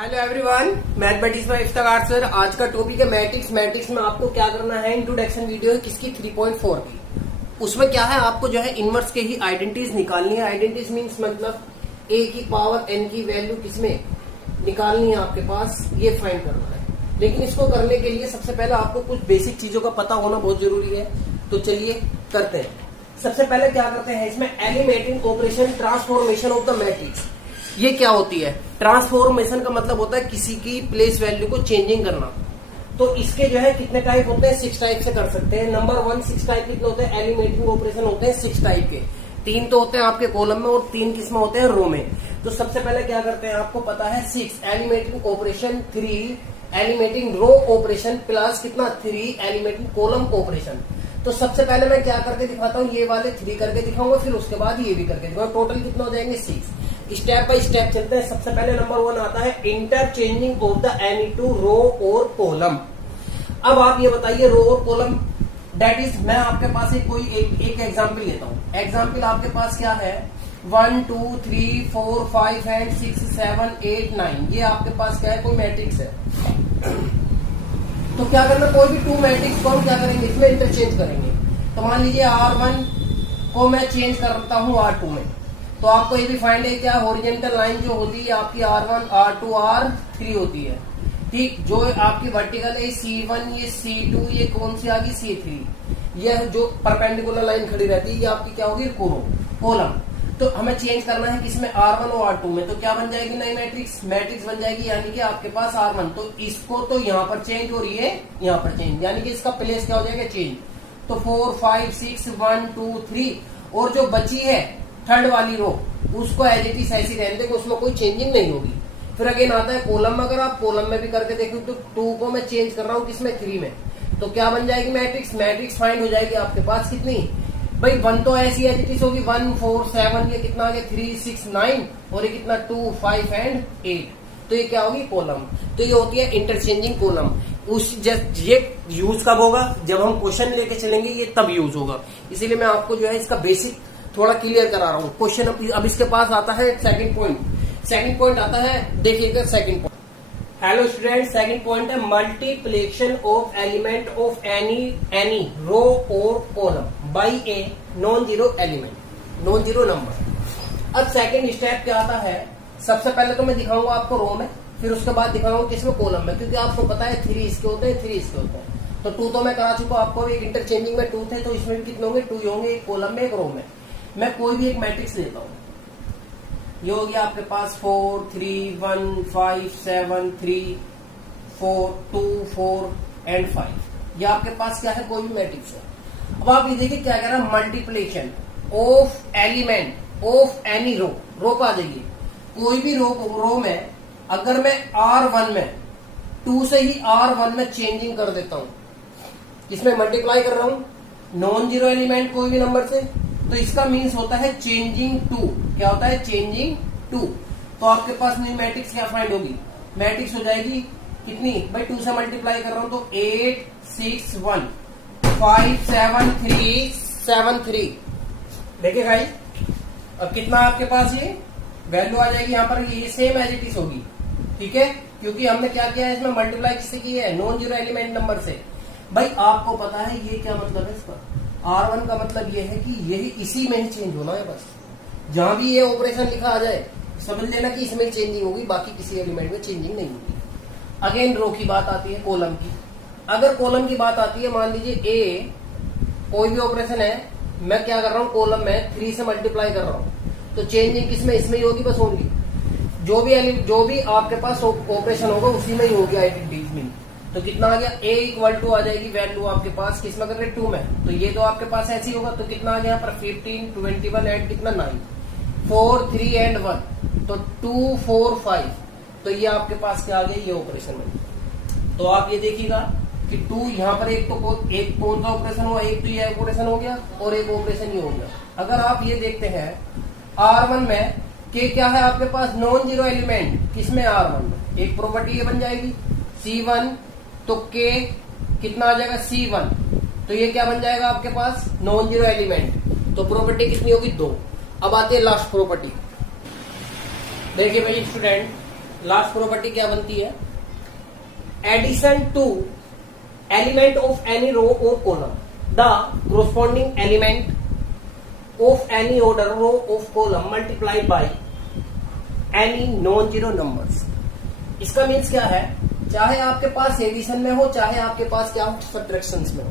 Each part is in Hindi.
हेलो एवरीवन, मैथमेटिक्स में इफ्तिखार सर। आज का टॉपिक है मैट्रिक्स। मैट्रिक्स में आपको क्या करना है, इंट्रोडक्शन वीडियो है किसकी 3.4 की। उसमें क्या है, आपको जो है इनवर्स के ही आइडेंटिटीज निकालनी है। आइडेंटिटीज मीन्स मतलब a की पावर n की वैल्यू किसमें निकालनी है आपके पास, ये फाइंड करना है। लेकिन इसको करने के लिए सबसे पहले आपको कुछ बेसिक चीजों का पता होना बहुत जरूरी है। तो चलिए करते हैं। सबसे पहले क्या करते हैं, इसमें elementary operation transformation of the matrix. ये क्या होती है? ट्रांसफॉर्मेशन का मतलब होता है किसी की प्लेस वैल्यू को चेंजिंग करना। तो इसके जो है कितने टाइप होते हैं, 6 टाइप से कर सकते हैं। नंबर 1, 6 टाइप कितने होते हैं? एलिमेंटिंग ऑपरेशन होते हैं 6 टाइप के। 3 तो होते हैं आपके कॉलम में और 3 किसमें होते हैं, रो में। तो सबसे पहले क्या करते हैं, आपको पता है 6 एलिमेंटिंग ऑपरेशन, 3 एलिमेंटिंग रो ऑपरेशन प्लस कितना 3 एलिमेंटिंग कॉलम ऑपरेशन। तो सबसे पहले मैं क्या करके दिखाता हूँ, ये वाले 3 करके दिखाऊंगा, फिर उसके बाद ये भी करके दिखाऊंगा। टोटल कितना हो जाएंगे 6। स्टेप बाय स्टेप चलते हैं। सबसे पहले नंबर 1 आता है interchanging of the any two row और कॉलम। अब आप ये बताइए रो और कॉलम दैट इज, मैं आपके पास एक एग्जांपल लेता हूँ। एग्जांपल आपके पास क्या है, 1 2 3 4 5 एंड 6 7 8 9। ये आपके पास क्या है, कोई मैट्रिक्स है। तो क्या करना, कोई भी 2 मैट्रिक्स को हम क्या करेंगे, इसमें इंटरचेंज करेंगे। तो मान लीजिए R1 को मैं चेंज करता हूँ R2 में। तो आपको ये भी फाइंड है क्या, हॉरिजॉन्टल लाइन जो होती है आपकी R1 R2 R3 होती है, ठीक। जो आपकी वर्टिकल है C1, ये C2, ये कौन सी आ गई C3। ये जो परपेंडिकुलर लाइन खड़ी रहती है ये आपकी क्या होगी, कॉलम। तो हमें चेंज करना है किसमें, R1 और R2 में। तो क्या बन जाएगी नई मैट्रिक्स बन जाएगी, यानी कि आपके पास R1। तो इसको तो यहाँ पर चेंज और ये यहाँ पर चेंज, यानी कि इसका प्लेस क्या हो जाएगा, चेंज। तो 4 5 6 1 2 3, और जो बची है थर्ड वाली रो उसको एज इट इज ऐसी रहने देंगे, उसमें कोई चेंजिंग नहीं होगी। फिर अगेन आता है कॉलम में। अगर आप कॉलम में भी करके देखो तो 2 को मैं चेंज कर रहा हूँ किसमें, 3 में। तो क्या बन जाएगी मैट्रिक्स फाइंड हो जाएगी आपके पास कितनी भाई, 1 तो ऐसी एज इट इज होगी, 1 4 7, ये कितना आ गया 3 6 9, और ये कितना 2 5 एंड 8। तो ये क्या होगी, कॉलम। तो ये होती है इंटरचेंजिंग कॉलम। ये यूज कब होगा, जब हम क्वेश्चन लेके चलेंगे, ये तब यूज होगा। इसीलिए मैं आपको जो है इसका बेसिक थोड़ा क्लियर करा रहा हूँ। क्वेश्चन अब इसके पास आता है सेकंड पॉइंट आता है, देखिएगा second point. Hello student, second point है multiplication of element of any row और column by a non zero element, non zero number. अब सेकंड स्टेप क्या आता है, सबसे पहले तो मैं दिखाऊंगा आपको रो में, फिर उसके बाद दिखाऊंगा किसमें, कॉलम में। क्योंकि आपको पता है 3 इसके होते हैं, 3 इसके होते हैं। तो 2 तो मैं करा चुका आपको, एक इंटरचेंजिंग में 2 थे, तो इसमें भी कितने होंगे, 2 होंगे, एक कॉलम में एक रो में। मैं कोई भी एक मैट्रिक्स लेता हूं, ये हो गया आपके पास 4 3 1 5 7 3 4 2 4 एंड 5। ये आपके पास क्या है, कोई भी मैट्रिक्स है। अब आप ये देखिए क्या कह रहा है, multiplication of element of any row पे आ जाइए। कोई भी रो में अगर मैं R1 में 2 से ही R1 में चेंजिंग कर देता हूं, इसमें मल्टीप्लाई कर रहा हूं नॉन जीरो एलिमेंट कोई भी नंबर से, तो इसका मीन्स होता है चेंजिंग 2। क्या होता है, चेंजिंग 2। तो आपके पास नई मैट्रिक्स क्या फाइंड होगी, मैट्रिक्स हो जाएगी कितनी भाई, 2 से मल्टीप्लाई कर रहा हूं तो 8 6 1 5 7 3 7 3। देखिए भाई अब कितना आपके पास ये वैल्यू आ जाएगी, यहाँ पर ये सेम एज इट इज होगी, ठीक है। क्योंकि हमने क्या किया है, इसमें मल्टीप्लाई किससे की है, नॉन जीरो एलिमेंट नंबर से। भाई आपको पता है ये क्या मतलब है इसका, R1 का मतलब ये है कि यही इसी में ही चेंज होना है बस। जहां भी ये ऑपरेशन लिखा आ जाए समझ लेना कि इसमें चेंजिंग होगी, बाकी किसी एलिमेंट में चेंजिंग नहीं होगी। अगेन रो की बात आती है, कॉलम की। अगर कॉलम की बात आती है, मान लीजिए ए कोई भी ऑपरेशन है, मैं क्या कर रहा हूँ, कॉलम में 3 से मल्टीप्लाई कर रहा हूँ, तो चेंजिंग किसमें, इसमें ही होगी बस ओनली। जो भी आपके पास ऑपरेशन होगा उसी में ही होगी आइडेंटिटी में। तो कितना आ गया, a इक्वल टू आ जाएगी वैल्यू आपके पास किसमें कर रहे, 2 में। तो ये तो आपके पास ऐसी होगा, तो कितना आ गया यहाँ पर 15 21 एंड कितना 9 4 3 एंड 1, तो 2 4 5। तो ये आपके पास क्या आ गया, ये ऑपरेशन में। तो आप ये देखिएगा कि 2 यहाँ पर एक कौन सा ऑपरेशन हुआ, एक तो ये ऑपरेशन हो गया और एक ऑपरेशन ये हो गया। अगर आप ये देखते हैं R1 में के क्या है आपके पास, नॉन जीरो एलिमेंट किसमें, R1 में। एक प्रॉपर्टी ये बन जाएगी C1, तो k कितना आ जाएगा, C1। तो ये क्या बन जाएगा आपके पास, नॉन जीरो एलिमेंट। तो प्रॉपर्टी कितनी होगी, 2। अब आती है लास्ट प्रॉपर्टी। देखिए भाई स्टूडेंट, लास्ट प्रॉपर्टी क्या बनती है, addition to element of any row और column the corresponding element of any order row of column multiplied by any non zero numbers. इसका मीन्स क्या है, चाहे आपके पास एडिशन में हो चाहे आपके पास क्या हो सब्ट्रैक्शन में हो,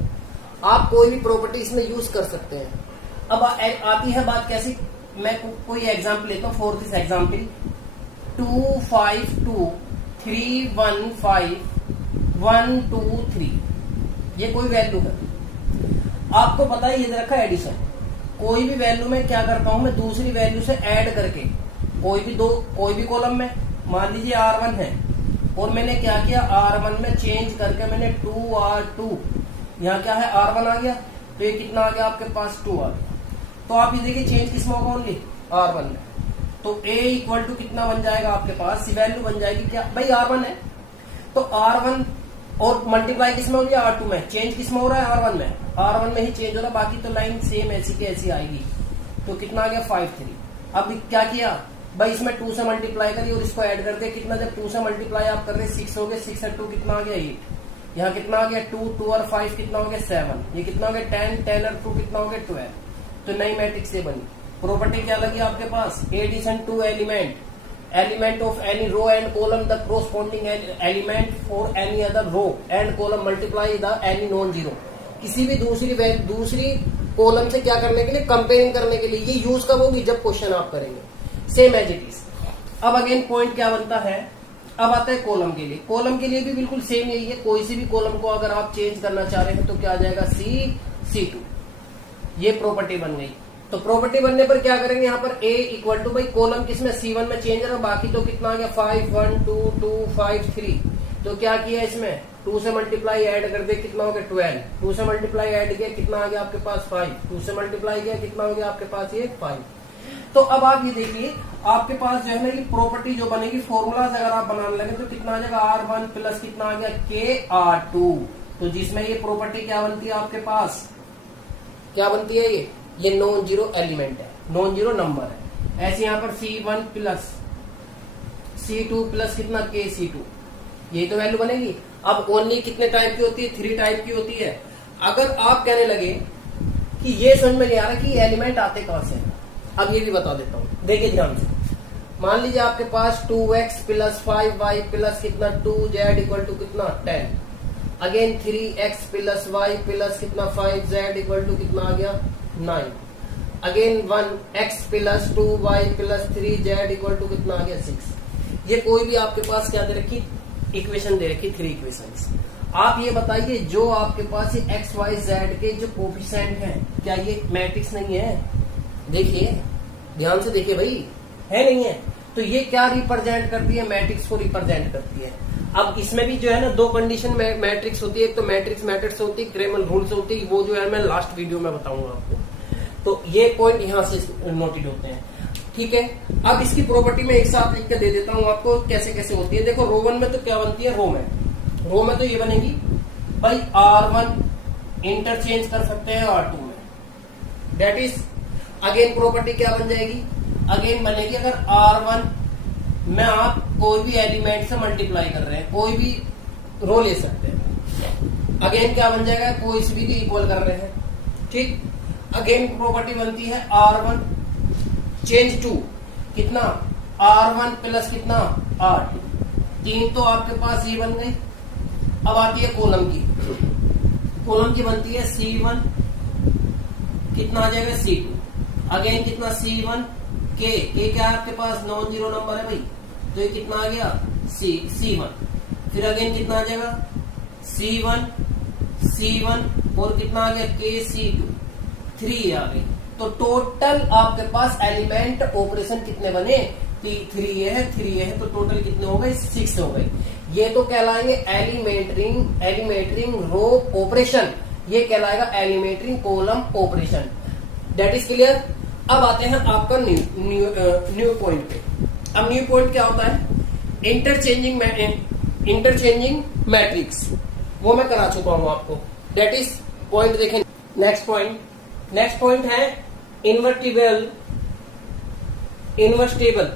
आप कोई भी प्रॉपर्टी इसमें यूज कर सकते हैं। अब आती है बात कैसी, मैं कोई एग्जाम्पल लेता हूं। फॉर दिस एग्जाम्पल 2 5 2 3 1 5 1 2 3, ये कोई वैल्यू है, आपको पता है ये रखा एडिशन। कोई भी वैल्यू में क्या करता हूं, मैं दूसरी वैल्यू से ऐड करके कोई भी कॉलम में, मान लीजिए R1 है और मैंने क्या किया, R1 में चेंज करके मैंने 2R2, यहाँ क्या है R1 आ गया, तो ये कितना आ गया आपके पास 2 आ गया। तो आप ये देखिए चेंज किसमें होगा, ओनली R1 में। तो A इक्वल टू कितना बन जाएगा आपके पास, सी वैल्यू बन जाएगी क्या भाई, R1 है तो R1 और मल्टीप्लाई किसमें हो गया R2 में, चेंज किसमें हो रहा है R1 में, R1 में ही चेंज हो रहा है, बाकी तो लाइन सेम ऐसी की ऐसी आएगी। तो कितना आ गया 5 3। अब क्या किया भाई, इसमें 2 से मल्टीप्लाई करिए और इसको ऐड कर दिया, कितना, जब 2 से मल्टीप्लाई आप कर रहे हैं 6 हो गए, 6 और 2 कितना आ गया 8, यहाँ कितना आ गया 2 2 और 5 कितना हो गया 7, ये कितना हो गया 10 10 और 2 कितना हो गया 12। तो नई मैट्रिक्स ये बनी। प्रॉपर्टी क्या लगी आपके पास, addition to element of any row and column the corresponding element for any other row and column multiply the any non zero. किसी भी दूसरी कॉलम से क्या करने के लिए, कंपेयरिंग करने के लिए। ये यूज कब होगी, जब क्वेश्चन आप करेंगे, सेम एज इट इज। अब अगेन पॉइंट क्या बनता है, अब आता है कॉलम के लिए। कॉलम के लिए भी बिल्कुल सेम यही है, कोई सी भी कॉलम को अगर आप चेंज करना चाह रहे हैं तो क्या आ जाएगा C2, ये प्रॉपर्टी बन गई। तो प्रॉपर्टी बनने पर क्या करेंगे, यहाँ पर A इक्वल टू भाई कॉलम किसमें C1 में चेंज है, बाकी तो कितना आ गया 5 1 2 2 5 3। तो क्या किया इसमें 2 से मल्टीप्लाई ऐड कर दे, कितना हो गया 12, 2 से मल्टीप्लाई ऐड किया कितना आ गया आपके पास 5, 2 से मल्टीप्लाई किया कितना हो गया आपके पास ये 5। तो अब आप ये देखिए आपके पास जो है ना ये प्रॉपर्टी जो बनेगी, फॉर्मूलाज अगर आप बनाने लगे तो कितना आ जाएगा R1 प्लस कितना आ गया KR2। तो जिसमें ये प्रॉपर्टी क्या बनती है आपके पास, क्या बनती है, ये नॉन जीरो एलिमेंट है, नॉन जीरो नंबर है। ऐसे यहाँ पर C1 प्लस C2 प्लस कितना KC2, यही तो वैल्यू बनेगी। अब ओनली कितने टाइप की होती है, 3 टाइप की होती है। अगर आप कहने लगे कि ये समझ में नहीं आ रहा कि एलिमेंट आते कहां से, अब ये भी बता देता हूं, देखिए ध्यान से। मान लीजिए आपके पास 2x प्लस 5y प्लस कितना 2z इक्वल टू कितना 10, again 3x plus y plus कितना 5z इक्वल टू कितना आ गया 9, again 1x plus 2y plus 3z equal to कितना आ गया 6। ये कोई भी आपके पास क्या दे रखी, इक्वेशन दे रखी, 3 इक्वेशंस। आप ये बताइए जो आपके पास ये x y z के जो कोफिशिएंट हैं, क्या ये मैट्रिक्स नहीं है? देखिए ध्यान से देखिए भाई, है नहीं है? तो ये क्या रिप्रेजेंट करती है, मैट्रिक्स को रिप्रेजेंट करती है। अब इसमें भी जो है ना 2 कंडीशन मैट्रिक्स होती है, एक तो मैट्रिक्स मैट्रिक्स होती है, क्रेमर रूल्स होती है, वो जो है मैं लास्ट वीडियो में बताऊंगा आपको। तो ये पॉइंट यहां से नोटेड होते हैं, ठीक है। अब इसकी प्रॉपर्टी में एक साथ लिख के दे देता हूं आपको कैसे कैसे होती है। देखो रो 1 में तो क्या बनती है, रो में तो ये बनेगी भाई R1 इंटरचेंज कर सकते हैं R2 में, दैट इज अगेन प्रॉपर्टी क्या बन जाएगी, अगेन बनेगी अगर R1 में आप कोई भी एलिमेंट से मल्टीप्लाई कर रहे हैं, कोई भी रो ले सकते हैं, अगेन क्या बन जाएगा, कोई से भी इक्वल कर रहे हैं, ठीक। अगेन प्रॉपर्टी बनती है R1 चेंज टू कितना R1 प्लस कितना R2, 3 तो आपके पास ये बन गई। अब आती है कॉलम की बनती है C1 कितना आ जाएगा C2, अगेन कितना C1 K क्या है आपके पास, नॉन जीरो नंबर है भाई, तो ये कितना आ गया C1, फिर अगेन कितना आ जाएगा C1 और कितना आ गया KC2, 3 आ गई। तो टोटल आपके पास एलिमेंट ऑपरेशन कितने बने, 3 है, तो टोटल कितने हो गए 6 हो गए। ये तो कहलाएंगे एलिमेंटरिंग रो ऑपरेशन, ये कहलाएगा elementary column operation, that is clear. अब आते हैं आपका न्यू पॉइंट पे। अब न्यू पॉइंट क्या होता है, इंटरचेंजिंग मैट्रिक्स, वो मैं करा चुका हूं आपको, दैट इज पॉइंट देखें। नेक्स्ट पॉइंट है invertible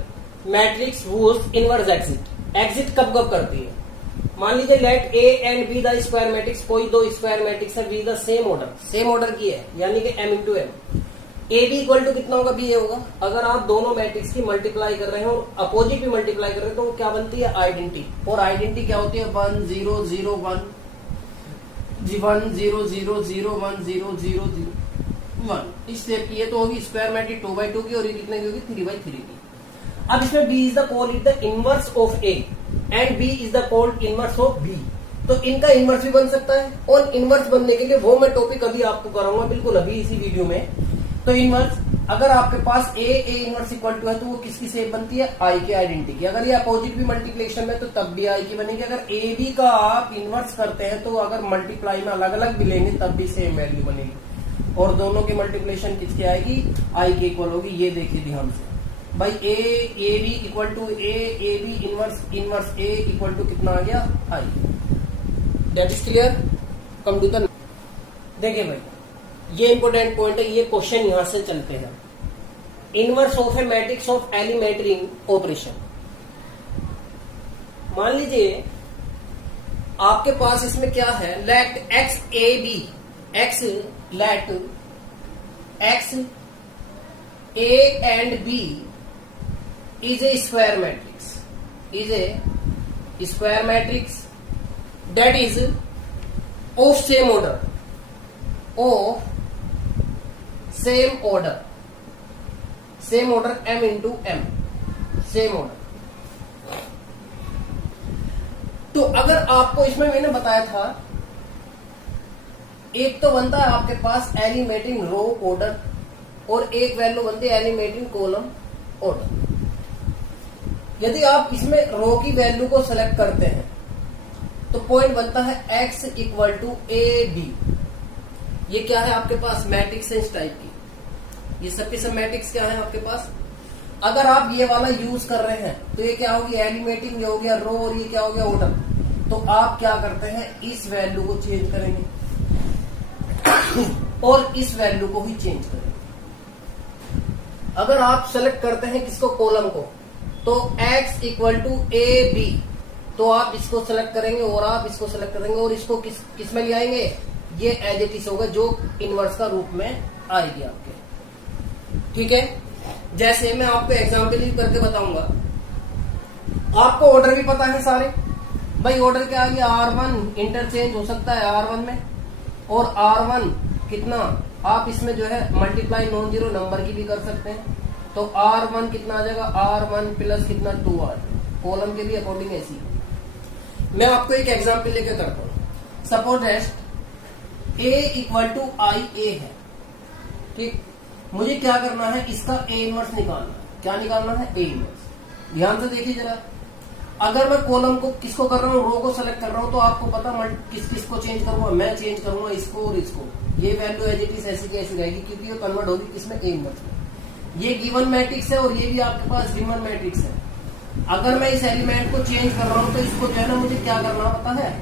matrix whose inverse exist. Exist कब कब करती है? मान लीजिए let A and B the square matrix, कोई दो स्क्वायर मैट्रिक्स है बी द सेम ऑर्डर की है, यानी कि m into m. A B equal to कितना होगा? बी ए होगा। अगर आप दोनों मैट्रिक्स की मल्टीप्लाई कर रहे हैं और अपोजिट भी मल्टीप्लाई कर रहे हैं तो क्या बनती है? आइडेंटिटी। और आइडेंटिटी क्या होती है? 1 0 0 1 1 0 0 0 1 0 0 0 1 इस शेप की है तो होगी स्क्वायर मैट्रिक्स 2/2 की, और ये कितने की होगी? 3/3 की। अब इसमें B is the called the inverse of A and B is the called inverse of B, तो इनका इनवर्स भी बन सकता है। और इनवर्स बनने के लिए वो मैं टॉपिक अभी आपको कराऊंगा बिल्कुल अभी इसी वीडियो में। तो इनवर्स, अगर आपके पास A इनवर्स इक्वल टू है तो वो किसकी शेप बनती है? I के आइडेंटिटी की। अगर ये अपोजिट भी मल्टीप्लिकेशन में तो तब भी I की बनेगी। अगर A B का आप इनवर्स करते हैं तो अगर मल्टीप्लाई में अलग अलग भी लेंगे तब भी सेम वैल्यू बनेगी, और दोनों की मल्टीप्लिकेशन किसकी आएगी? I के इक्वल होगी। ये देखिए ध्यान से भाई, A B equal to A B inverse A equal to कितना आ गया? I। That is clear. Come to the, देखिए भाई ये इंपोर्टेंट पॉइंट है, ये क्वेश्चन यहां से चलते हैं। Inverse of a matrix of elementary operation. मान लीजिए आपके पास इसमें क्या है? Let X A B, let X A and B is a square matrix, is a square matrix that is of same order, of same order m into m, same order. तो अगर आपको इसमें मैंने बताया था, एक तो बनता है आपके पास एलिमेंटिंग रो ऑर्डर और एक वैल्यू बनती है एलिमेंटिंग कॉलम ऑर्डर। यदि आप इसमें रो की वैल्यू को सेलेक्ट करते हैं तो पॉइंट बनता है x equal to A B. ये क्या है आपके पास? मैट्रिक्स है इस टाइप की। ये सब के सब मैट्रिक्स क्या है आपके पास? अगर आप ये वाला यूज कर रहे हैं तो ये क्या होगी? एलिमेंटिंग, ये हो गया रो, और ये क्या हो गया? ऑर्डर। तो आप क्या करते हैं? इस वैल्यू को चेंज करेंगे और इस वैल्यू को भी चेंज करेंगे। अगर आप सेलेक्ट करते हैं किसको? कॉलम को, तो x equal to A B, तो आप इसको सेलेक्ट करेंगे और आप इसको सेलेक्ट करेंगे और इसको किस में ले आएंगे? ये एज इट इज होगा जो इनवर्स का रूप में आएगी आपके। ठीक है, जैसे मैं आपको एग्जाम्पल करके बताऊंगा। आपको ऑर्डर भी पता है सारे भाई। ऑर्डर क्या आ गया? R1 इंटरचेंज हो सकता है R1 में, और R1 कितना आप इसमें जो है मल्टीप्लाई नॉन जीरो नंबर की भी कर सकते हैं। तो R1 कितना आ जाएगा? R1 प्लस कितना? 2R। कॉलम के भी अकॉर्डिंग ऐसी। मैं आपको एक एग्जाम्पल लेके करता हूं। Suppose that A equal to I A है, ठीक। मुझे क्या करना है? इसका A इनवर्स निकालना है। क्या निकालना है? A inverse. ध्यान से देखिए जरा, अगर मैं कॉलम को किसको कर रहा हूँ? रो को सेलेक्ट कर रहा हूँ, तो आपको पता किस को चेंज करूंगा? मैं चेंज करूंगा इसको और इसको। ये वैल्यू एज इट इज ऐसी की ऐसी रहेगी क्योंकि ये कन्वर्ट होगी किसमें? A इनवर्स में। ये गिवन मैट्रिक्स है और ये भी आपके पास गिवन मैट्रिक्स है। अगर मैं इस एलिमेंट को चेंज कर रहा हूँ तो इसको जो है ना मुझे क्या करना पता है?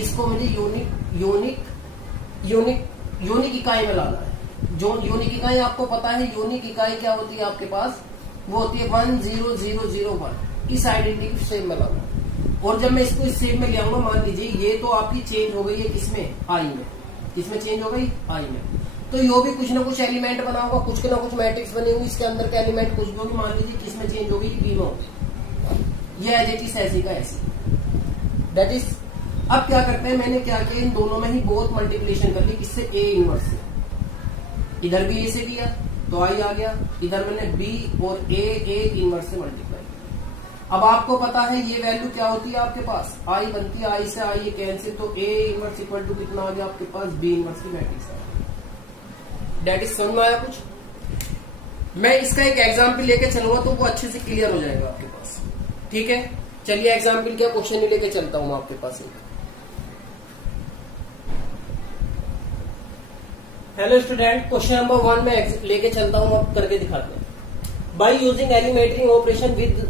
इसको मुझे यूनिक इकाई में लाना है। जो यूनिक इकाई आपको पता है, यूनिक इकाई क्या होती है आपके पास? वो होती है 1 0 0 0 1। इस आइडेंटिटी की शेप में लाना। और जब मैं इसको इस शेप में ले आऊंगा, मान लीजिए ये तो आपकी चेंज हो गई है किसमें? आई में। किसमें चेंज हो गई? आई में। तो यो भी कुछ ना कुछ एलिमेंट बना होगा, कुछ ना कुछ मैट्रिक्स बने होंगे, इसके अंदर के एलिमेंट कुछ भी होगी। मान लीजिए किसमें चेंज होगी? बी में होगी। ये एज इट इज ऐसी का ऐसी, दैट इज। अब क्या करते हैं? मैंने क्या किया? इन दोनों में ही बहुत मल्टीप्लिकेशन कर ली। किससे? A इनवर्स से। इधर भी A से किया तो I आ गया, इधर मैंने B और A इनवर्स से मल्टीप्लाई किया। अब आपको पता है ये वैल्यू क्या होती है आपके पास? I बनती है, I से I ये कैंसिल, तो A इनवर्स इक्वल टू कितना आ गया आपके पास? B इनवर्स की मैट्रिक्स आ गई। That is. समझ में आया कुछ? मैं इसका एक एग्जाम्पल लेके चलूंगा तो वो अच्छे से क्लियर हो जाएगा आपके पास। ठीक है, चलिए एग्जाम्पल क्या क्वेश्चन लेके चलता हूं आपके पास एक। हेलो स्टूडेंट, क्वेश्चन नंबर 1 में लेके चलता हूं, अब करके दिखाते हैं। By using elementary operation with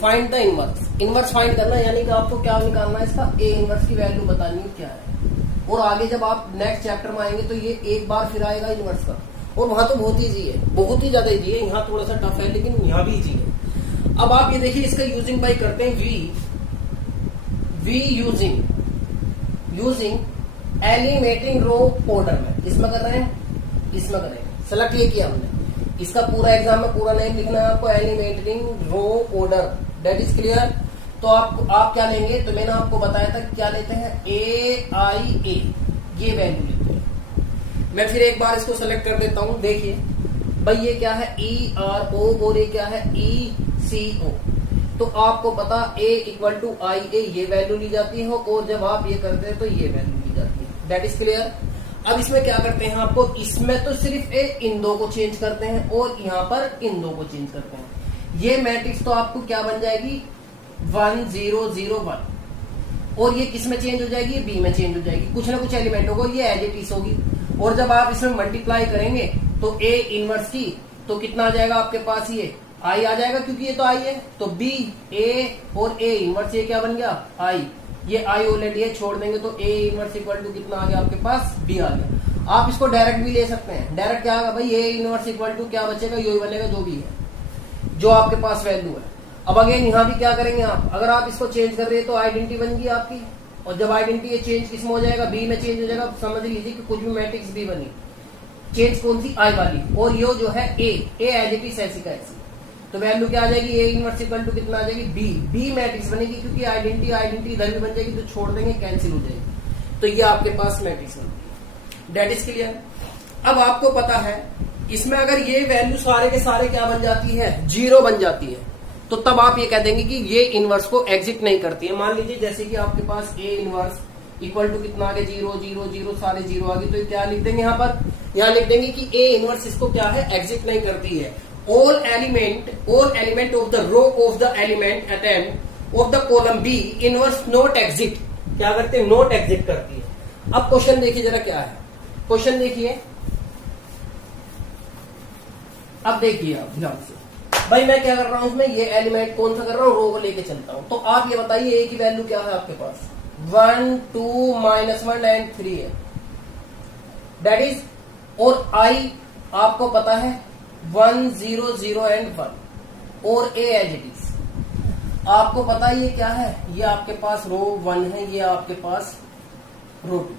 find the inverse. Inverse find करना यानी कि आपको क्या निकालना है? इसका A इनवर्स की वैल्यू बतानी है क्या है। और आगे जब आप नेक्स्ट चैप्टर में आएंगे तो ये एक बार फिर आएगा इनवर्स का, और वहां तो बहुत ईजी है, बहुत ही ज्यादा ईजी है। यहाँ थोड़ा सा टफ है लेकिन यहाँ भी ईजी है। अब आप ये देखिए, इसका यूजिंग बाय करते हैं V V using eliminating row order में, इसमें कर रहे हैं, इसमें करेंगे, सेलेक्ट ये किया हमने। इसका पूरा एग्जाम में पूरा नेम लिखना है आपको, एलिमेटिंग row order, that is clear. तो आप क्या लेंगे, तो मैंने आपको बताया था क्या लेते हैं, AIA, ये वैल्यू लेते हैं। मैं फिर एक बार इसको सेलेक्ट कर देता हूं, देखिए भाई ये क्या है ERO और ये क्या है ECO। तो आपको पता A इक्वल टू IA ये वैल्यू ली जाती है, और जब आप ये करते हैं तो ये वैल्यू ली जाती है, दैट इज क्लियर। अब इसमें क्या करते हैं आपको, इसमें तो सिर्फ इन दो को चेंज करते हैं और यहाँ पर इन दो को चेंज करते हैं। ये मैट्रिक्स तो आपको क्या बन जाएगी 1 0 0 1, और ये किस में चेंज हो जाएगी, बी में चेंज हो जाएगी, कुछ ना कुछ एलिमेंट होगा, ये एज इट इज होगी। और जब आप इसमें मल्टीप्लाई करेंगे तो A इनवर्स की, तो कितना आ जाएगा आपके पास, ये I आ जाएगा क्योंकि ये तो I है, तो B A और A इनवर्स, ये क्या बन गया I, ये I ऑलरेडी है, छोड़ देंगे तो A इनवर्स इक्वल टू कितना आ गया आपके पास, B आ गया। आप इसको डायरेक्ट भी ले सकते हैं, डायरेक्ट क्या आएगा भाई, A इनवर्स इक्वल टू क्या बचेगा, यही बनेगा जो भी है, जो आपके पास वैल्यू है। अब अगेन यहाँ भी क्या करेंगे आप, अगर आप इसको चेंज कर रहे हैं तो आइडेंटिटी बन गई आपकी, और जब आइडेंटिटी चेंज किस में हो जाएगा, बी में चेंज हो जाएगा। समझ लीजिए कि कुछ भी मैट्रिक्स बी बनी, चेंज कौन सी, आई वाली, और ये जो है ए एज इट इज ऐसी का ऐसी, तो वैल्यू क्या आ जाएगी, ए इनवर्स इक्वल टू कितना आ जाएगी, बी मैट्रिक्स बनेगी, क्योंकि आइडेंटिटी इधर भी बन जाएगी, तो छोड़ देंगे कैंसिल हो जाएगी, तो ये आपके पास मैट्रिक्स बनती है, दैट इज क्लियर। अब आपको पता है इसमें अगर ये वैल्यू सारे के सारे क्या बन जाती है, 0 बन जाती है, तो तब आप ये कह देंगे कि ये इनवर्स को एग्जिट नहीं करती है। मान लीजिए जैसे कि आपके पास ए इनवर्स इक्वल टू कितना आ गया, 0 0 0 सारे 0 आ गए, तो क्या लिख देंगे यहाँ पर, यहाँ लिख देंगे कि ए इनवर्स इसको क्या है, एग्जिट नहीं करती है। All element of the row of the element at end of the column B inverse not exist, क्या करते हैं, नॉट एग्जिट करती है। अब क्वेश्चन देखिए जरा क्या है, क्वेश्चन देखिए, अब देखिए आप ध्यान से, भाई मैं क्या कर रहा हूं उसमें, ये एलिमेंट कौन सा कर रहा हूं, रो को लेके चलता हूं। तो आप ये बताइए ए की वैल्यू क्या है आपके पास, 1 2 -1 एंड 3 है, दैट इज, और आई आपको पता है 1 0 0 एंड 1, और ए एज इट इज आपको पता है ये क्या है, ये आपके पास रो 1 है, ये आपके पास रो 2।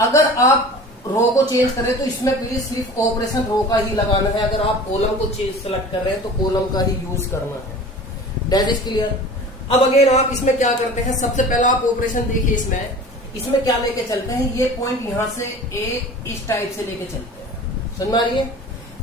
अगर आप रो को चेंज करें तो इसमें प्लीज सिर्फ ऑपरेशन रो का ही लगाना है, अगर आप कॉलम को चेंज सेलेक्ट कर रहे हैं तो कॉलम का ही यूज करना है, दैट इज क्लियर। अब अगेन आप इसमें क्या करते हैं, सबसे पहला आप ऑपरेशन देखिए, इसमें क्या लेके चलते हैं, ये पॉइंट यहां से ए इस टाइप से लेके चलते हैं, समझ में आ रही है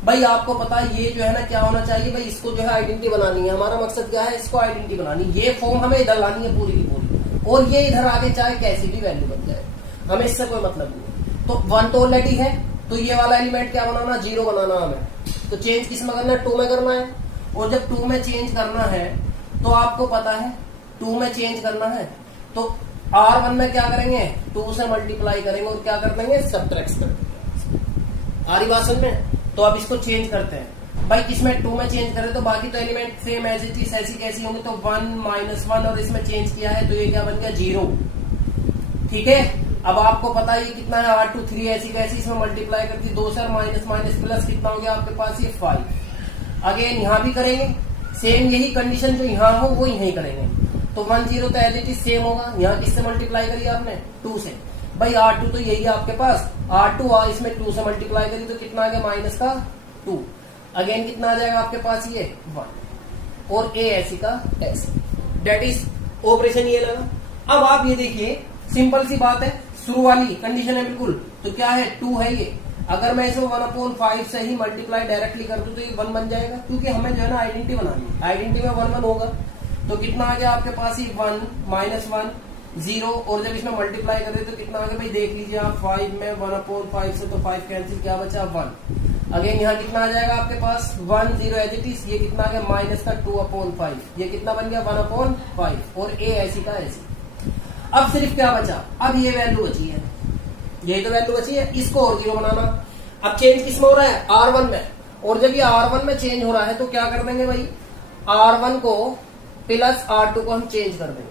भाई। आपको पता है ये जो है ना क्या होना चाहिए भाई, इसको जो है आइडेंटिटी बनानी है, हमारा मकसद क्या है, इसको आइडेंटिटी बनानी, ये फॉर्म हमें इधर लानी है पूरी की पूरी, और ये इधर आगे चाहे कैसी भी वैल्यू बन जाए, हमें इससे कोई मतलब नहीं। तो 1 तो ऑलरेडी है, तो ये वाला एलिमेंट क्या बनाना, 0 बनाना हमें, तो चेंज किस में करना है, 2 में करना है, और जब 2 में चेंज करना है तो आपको पता है 2 में चेंज करना है, तो R1 में क्या करेंगे, 2 से मल्टीप्लाई करेंगे और क्या कर देंगे, सब्ट्रैक्ट कर देंगे, आ रही बात समझ में। तो अब इसको चेंज करते हैं भाई, किसमें 2 में चेंज करें तो बाकी तो element same as it is ऐसी कैसी होंगी, तो 1 -1, और इसमें चेंज किया है तो ये क्या बन गया 0, ठीक है। अब आपको पता है ये कितना है, R2 3 ऐसी कैसी, इसमें मल्टीप्लाई करती 2 से, माइनस माइनस प्लस कितना हो गया आपके पास, ये 5। अगेन यहां भी करेंगे सेम यही कंडीशन, जो यहां हो वो यही करेंगे, तो 1 0 तो एज इट इज सेम होगा, यहाँ किससे मल्टीप्लाई करिए आपने, 2 से, भाई R2 तो यही है आपके पास, R2 इसमें 2 से मल्टीप्लाई करिए तो कितना आ गया माइनस का 2, अगेन कितना आ जाएगा आपके पास ये 1, और ए ऐसी का ऐसी, दैट इज ऑपरेशन ये लगा। अब आप ये देखिए सिंपल सी बात है, शुरू वाली कंडीशन है बिल्कुल, तो क्या है 2 है ये, अगर मैं इसे 1/5 से ही मल्टीप्लाई डायरेक्टली कर दूं तो ये 1 बन जाएगा, क्योंकि हमें जो है ना आइडेंटिटी बनानी है, आइडेंटिटी में 1 1 होगा, तो कितना आ गया आपके पास ही 1 -1 0, और जब इसमें मल्टीप्लाई करें तो कितना आ गया भाई, देख लीजिए आप 5 में 1/5 से, तो 5 कैंसिल, क्या बचा 1, अगेन यहाँ कितना आ जाएगा आपके पास 1 0 एज इट इज, ये कितना आ गया माइनस का 2/5, ये कितना बन गया 1/5, और ए ऐसी का ऐसी। अब सिर्फ क्या बचा, अब ये वैल्यू बची है, यही तो वैल्यू बची है, इसको और 0 बनाना। अब चेंज किसमें हो रहा है, R1 में, और जब ये R1 में चेंज हो रहा है तो क्या कर देंगे भाई, R1 को प्लस R2 को हम चेंज कर देंगे,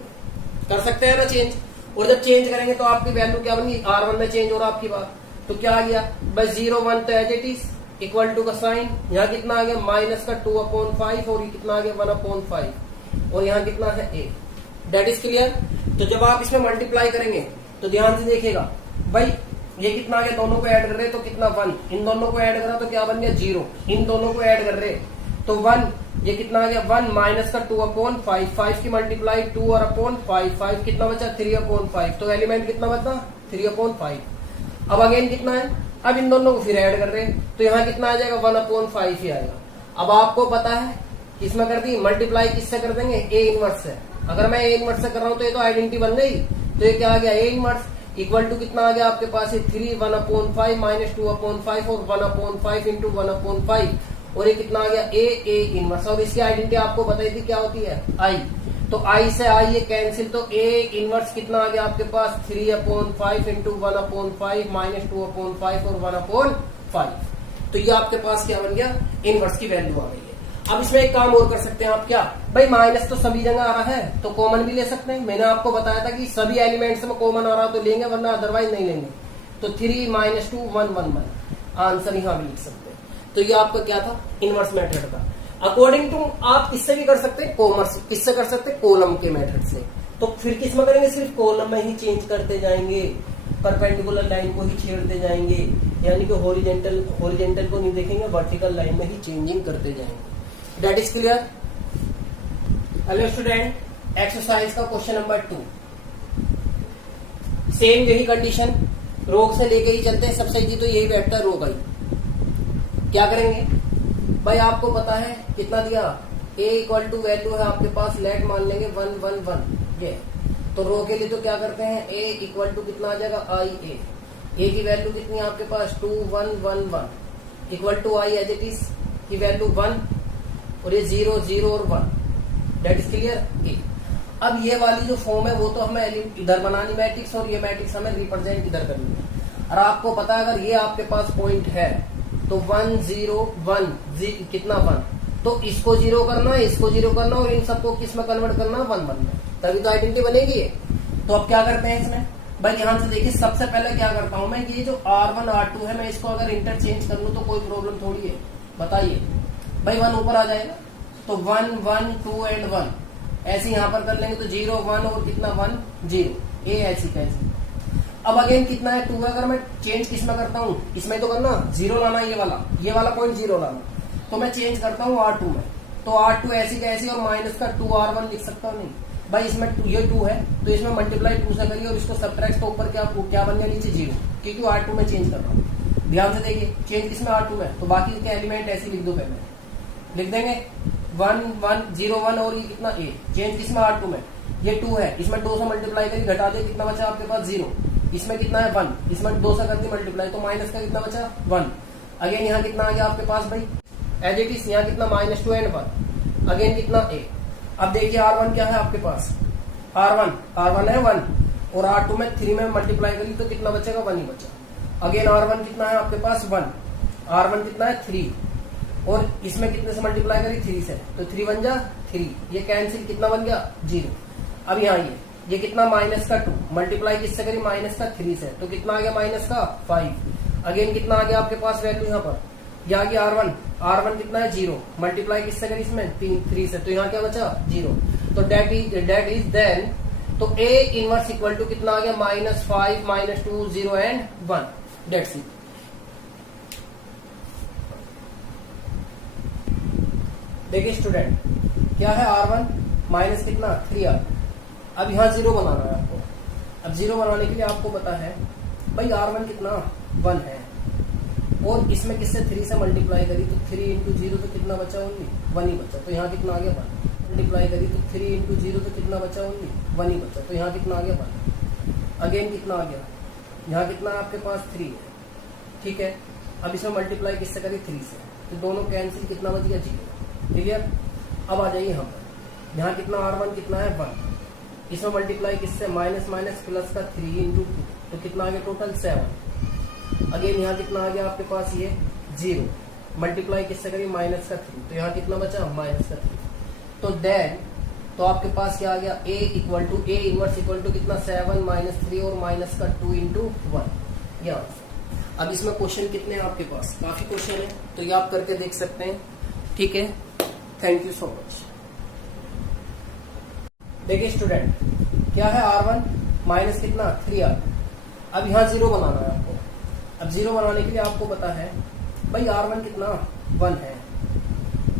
कर सकते हैं ना चेंज, और जब चेंज करेंगे तो आपकी वैल्यू क्या बनी, R1 में चेंज हो रहा आपकी बात, तो क्या आ गया बस 0 1 तो as it is, equal to का साइन, यहाँ कितना आ गया माइनस का 2/5, और ये कितना आ गया 1/5, और यहाँ कितना है 8, डेट इज क्लियर। तो जब आप इसमें मल्टीप्लाई करेंगे तो ध्यान से देखिएगा भाई, ये कितना आ गया, दोनों को ऐड कर रहे तो कितना 1, इन दोनों को ऐड करा तो क्या बन गया 0, इन दोनों को ऐड कर रहे तो 1, ये कितना आ गया 1 माइनस का 2/5, 5 की मल्टीप्लाई 2 और अपॉन 5, 5 कितना बचा 3/5, तो एलिमेंट कितना बचा 3/5। अब अगेन कितना है, अब इन दोनों को फिर ऐड कर रहे हैं तो यहाँ कितना आ जाएगा 1/5 ही आएगा। अब आपको पता है किसमें कर दी, मल्टीप्लाई किससे कर देंगे, ए इनवर्स से। अगर मैं ए इनवर्स से कर रहा हूं तो ये तो आइडेंटिटी बन गई, तो ये क्या आ गया ए इनवर्स इक्वल टू कितना आ गया आपके पास 3 1/5 माइनस 2/5 और 1/5 इंटू 1/5 और ये कितना आ गया ए इनवर्स। और इसकी आइडेंटिटी आपको बताई थी क्या होती है आई, तो आई से आई ये कैंसिल, तो ए इनवर्स कितना आ गया आपके पास 3/5 इंटू 1/5 माइनस 2/5 और 1/5। तो ये आपके पास क्या बन गया, इनवर्स की वैल्यू आ गई है। अब इसमें एक काम और कर सकते हैं आप, क्या भाई माइनस तो सभी जगह आ रहा है तो कॉमन भी ले सकते हैं। मैंने आपको बताया था कि सभी एलिमेंट्स में कॉमन आ रहा तो लेंगे, वरना अदरवाइज नहीं लेंगे। तो 3 - 2 1 1 1 आंसर यहां भी लिख सकते हैं। तो ये आपका क्या था, इनवर्स मेथड था। अकॉर्डिंग टू आप किससे भी कर सकते हैं, कॉमर्स किससे कर सकते हैं, कॉलम के मेथड से। तो फिर किस में करेंगे, सिर्फ कॉलम में ही चेंज करते जाएंगे, परपेंडिकुलर लाइन को ही छेड़ते जाएंगे, यानी कि हॉरिजेंटल को नहीं देखेंगे, वर्टिकल लाइन में ही चेंजिंग करते जाएंगे। That is clear. Hello student, exercise का क्वेश्चन नंबर 2, सेम यही कंडीशन, रोग से लेके ही चलते हैं, सबसे इजी तो यही बैठता है रोग आई। क्या करेंगे भाई, आपको पता है कितना दिया, a इक्वल टू वैल्यू है आपके पास, लेट मान लेंगे 1 1 1 ये। तो रो के लिए तो क्या करते हैं, a इक्वल टू कितना आ जाएगा आई ए की वैल्यू कितनी है आपके पास 2 1 1 1 equal to I as it is की वैल्यू 1 और ये 0 0 और 1, डेट इज क्लियर ए। अब ये वाली जो फॉर्म है वो तो हमें इधर बनानी मैट्रिक्स, और ये मैट्रिक्स हमें रिप्रेजेंट इधर करनी है। और आपको पता है अगर ये आपके पास पॉइंट है तो 1 0 1 कितना 1, तो इसको 0 करना, इसको 0 करना और इन सबको किस में कन्वर्ट करना 1 1 में, तभी तो आइडेंटिटी बनेगी ये। तो अब क्या करते हैं इसमें भाई, ध्यान से देखिए, सबसे पहले क्या करता हूं मैं, ये जो R1 R2 है मैं इसको अगर इंटरचेंज कर लूं तो कोई प्रॉब्लम थोड़ी है, बताइए भाई। 1 ऊपर आ जाएगा तो 1 1 2 एंड 1 ऐसे यहां पर कर लेंगे तो 0 1 और कितना 1 0, ए ऐसी कैसे। अब अगेन कितना है 2, अगर मैं चेंज किसमें करता हूँ, इसमें तो करना 0 लाना, ये वाला पॉइंट 0 लाना, तो मैं चेंज करता हूँ R2 में, तो R2 ऐसी कैसी और माइनस का 2 R1 लिख सकता हूँ नहीं भाई, इसमें ये 2 है तो इसमें मल्टीप्लाई 2 से करिए और इसको सब्ट्रैक्ट, तो ऊपर क्या बन गया नीचे 0, क्योंकि R2 में चेंज कर रहा हूँ। ध्यान से देखिए चेंज किसमें R2 में, तो बाकी के एलिमेंट ऐसे लिख दो, पहले लिख देंगे 1 1 0 1 और ये कितना ए, चेंज किसमें R2 में, ये 2 है, इसमें 2 से मल्टीप्लाई करिए, घटा दे, कितना बचा आपके पास 0, इसमें कितना है 1, इसमें 2 से करती मल्टीप्लाई तो माइनस का कितना बचा 1। अगेन यहाँ कितना आ गया आपके पास भाई एज इट इज, यहाँ कितना -2 एंड 1, अगेन कितना ए। अब देखिए R1 क्या है आपके पास, R1 है 1 और R2 में 3 में मल्टीप्लाई करी तो कितना बचेगा 1 ही बचा। अगेन R1 कितना है आपके पास 1, R1 कितना है 3 और इसमें कितने से मल्टीप्लाई करी 3 से, तो 3 1 जा 3, ये कैंसिल, कितना बन गया 0। अब यहाँ ये कितना माइनस का 2 मल्टीप्लाई किससे करी माइनस का 3 से, तो कितना आ गया माइनस का 5। अगेन कितना आ गया आपके पास वैल्यू यहाँ पर, ये आ गया R1 कितना है 0 मल्टीप्लाई किससे करी इसमें 3 से, तो यहाँ क्या बचा 0। तो डेट इज देन, तो A इनवर्स इक्वल टू कितना आ गया -5 -2 0 एंड 1, डेट्स इट। देखिए स्टूडेंट क्या है R1 माइनस कितना 3R, अब यहाँ 0 बनाना है आपको। अब 0 बनाने के लिए आपको पता है भाई R1 कितना 1 है और इसमें किससे 3 से मल्टीप्लाई करी तो 3 इंटू 0 तो कितना बचा ओनली 1 ही बचा, तो यहाँ कितना आ गया 1। मल्टीप्लाई करी तो 3 इंटू 0 तो कितना बचा ओनली 1 ही बचा, तो यहाँ कितना आ गया 1। अगेन कितना आ गया, यहाँ कितना आपके पास 3 है, ठीक है। अब इसमें मल्टीप्लाई किससे करी 3 से, तो दोनों कैंसिल, कितना बच गया 0, क्लियर। अब आ जाइए यहाँ पर, यहाँ कितना R1 कितना है 1, इसमें मल्टीप्लाई किससे माइनस प्लस का 3 इंटू 2 तो कितना आ गया टोटल 7। अगेन यहाँ कितना आ गया आपके पास ये 0 मल्टीप्लाई किससे करिए माइनस का 3, तो यहाँ कितना बचा माइनस का 3। तो देन तो आपके पास क्या आ गया A इनवर्स इक्वल टू कितना 7 -3 और माइनस का 2 इंटू 1, ये आंसर। अब इसमें क्वेश्चन कितने हैं आपके पास, काफी क्वेश्चन है, तो ये आप करके देख सकते हैं, ठीक है। Thank you so much. देखिए स्टूडेंट, क्या है R1 माइनस कितना 3R। अब यहाँ 0 बनाना है आपको। अब 0 बनाने के लिए आपको पता है भाई R1 कितना 1 है,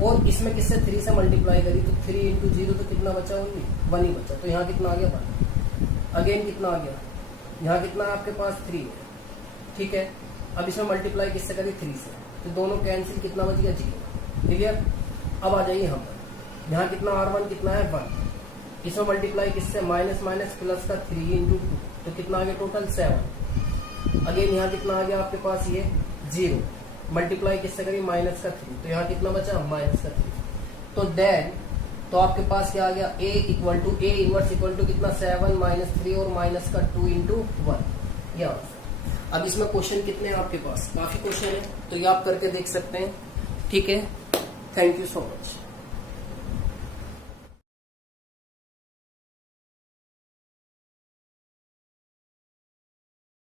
और इसमें किससे 3 से मल्टीप्लाई करी तो 3 इंटू 0 तो कितना बचा, ओनली 1 ही बचा। तो यहाँ कितना आ गया 1। अगेन कितना आ गया, यहाँ कितना है आपके पास 3 है, ठीक है। अब इसमें मल्टीप्लाई किससे करी 3 से, तो दोनों कैंसिल, कितना बच गया 0। क्लियर। अब आ जाइए यहाँ पर, यहाँ कितना R1 कितना है 1, इसमें मल्टीप्लाई किससे माइनस माइनस प्लस का 3 इंटू 2 तो कितना आ गया टोटल 7। अगेन यहाँ कितना आ गया आपके पास ये 0, मल्टीप्लाई किससे करी माइनस का 3, तो यहाँ कितना बचा माइनस का 3। तो देन तो आपके पास क्या आ गया A equal to A inverse equal to कितना 7 माइनस 3 और माइनस का 2 इंटू 1। ये अब इसमें क्वेश्चन कितने हैं आपके पास, काफी क्वेश्चन है, तो ये आप करके देख सकते हैं, ठीक है। Thank you so much.